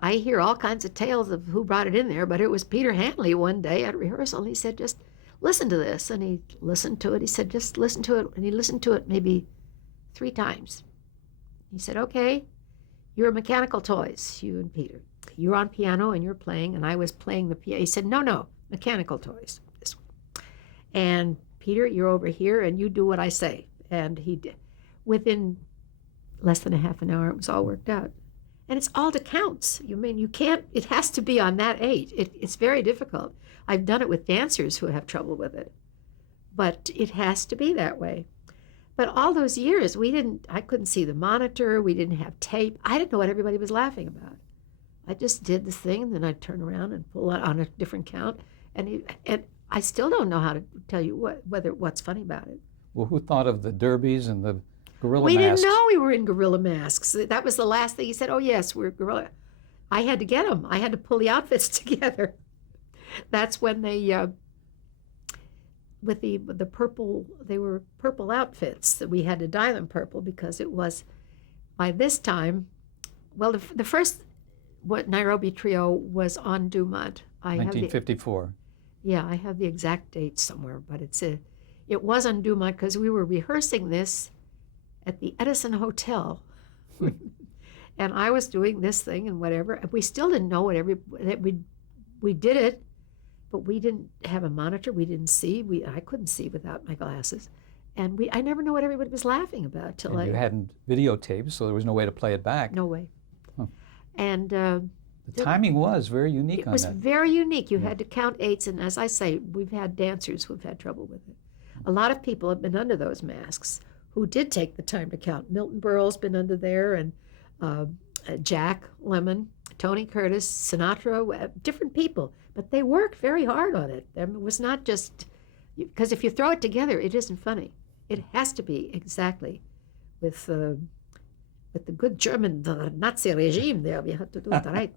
I hear all kinds of tales of who brought it in there, but it was Peter Hanley one day at rehearsal, and he said, just listen to this. And he listened to it. He said, just listen to it. And he listened to it maybe 3 times. He said, okay, you're mechanical toys, you and Peter. You're on piano and you're playing, and I was playing the piano. He said, no, mechanical toys. This one. And Peter, you're over here, and you do what I say. And he did. Within less than a half an hour, it was all worked out. And it's all to counts. You can't, it has to be on that age. It's very difficult. I've done it with dancers who have trouble with it. But it has to be that way. But all those years, I couldn't see the monitor. We didn't have tape. I didn't know what everybody was laughing about. I just did the thing, and then I'd turn around and pull it on a different count. And I still don't know how to tell you what's funny about it. Well, who thought of the derbies and the gorilla We masks? didn't know we were in gorilla masks. That was the last thing he said. Oh, yes, we're gorilla. I had to get them. I had to pull the outfits together. That's when they, with the purple, they were purple outfits that we had to dye them purple because it was, by this time, well, the first Nairobi trio was on Dumont. 1954. I have the exact date somewhere, but it was on Dumont because we were rehearsing this at the Edison Hotel. And I was doing this thing and whatever. We still didn't know we did it, but we didn't have a monitor. We didn't see. I couldn't see without my glasses. And I never knew what everybody was laughing about till You hadn't videotaped, so there was no way to play it back. No way. Huh. And the timing was very unique on that. It was very unique. You had to count 8s, and as I say, we've had dancers who've had trouble with it. A lot of people have been under those masks who did take the time to count. Milton Berle's been under there, and Jack Lemmon, Tony Curtis, Sinatra, different people. But they worked very hard on it. It was not just, because if you throw it together, it isn't funny. It has to be exactly with the good German, the Nazi regime there. We had to do it right.